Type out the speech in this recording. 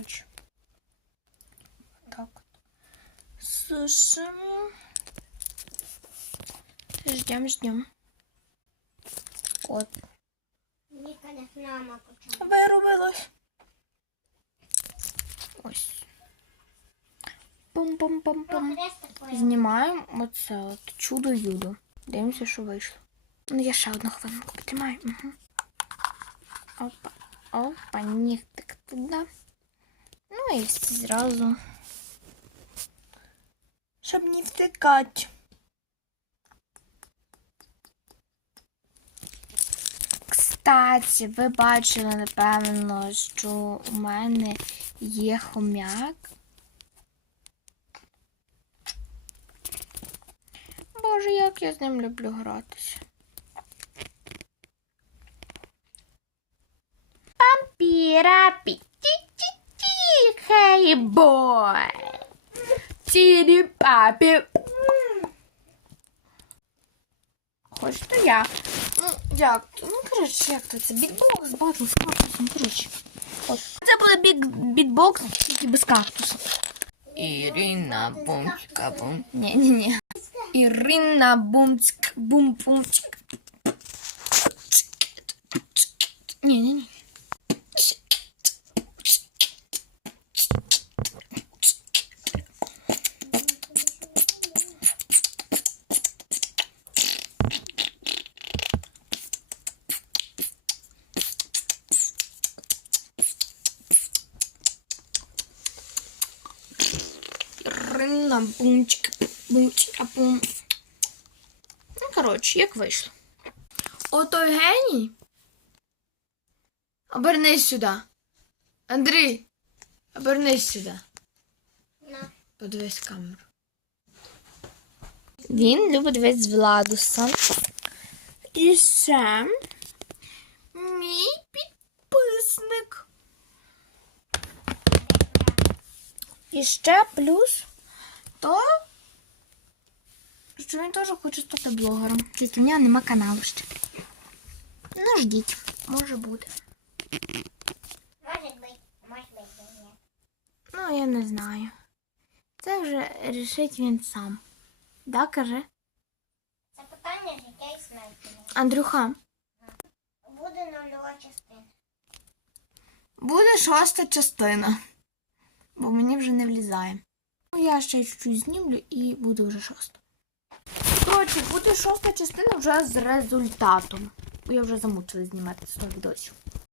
коротше. Так от. Сушимо. Ждем, ждем. От. Ніколи мама почала. Виробилось. Ось. Пум-пум-пум-пум. Прогрес такий. Знімаємо оце от чудо-юдо. Дивимося, що вийшло. Ну, я ще одну хвилинку потримаю. Угу. Опа. Опа, нігтик туди. Ну і всі зразу. Щоб не втикати. Кстати, ви бачили, напевно, що у мене є хомяк. Боже, як я з ним люблю гратися. Пампірапі. Ті-ті-ті, хей бой. Тірі папі. Хочете я? Ну, як? Ну, коротше, як то це? Бітбокс, батл з кактусом, коротше. Ось. Це буде бік, бітбокс, тільки без кактуса. Ірина бумчика бум. Ні, ні, ні. Ірина бумчик бум бумчик. Ні, ні, ні. Ірина бумчик бумчика бум. Ну, коротше, як вийшло. Отой геній. Обернись сюди. Андрій, обернись сюди. На. Подивись камеру. Він любить дивитися з Владусом. І ще мій підписник. І ще плюс що він теж хоче стати блогером. Тільки в нього нема каналу ще. Ну, ждіть, може бути. Може бути, може бути, ні. Ну, я не знаю. Це вже рішить він сам. Да, каже? Це питання життя і смерті. Андрюха, Буде нульова частина. буде шоста частина. Бо мені вже не влізає. Ну, я ще чуть-чуть знімлю і буде вже шоста. Коротше, буде шоста частина вже з результатом. Я вже замучила знімати 100 відосів.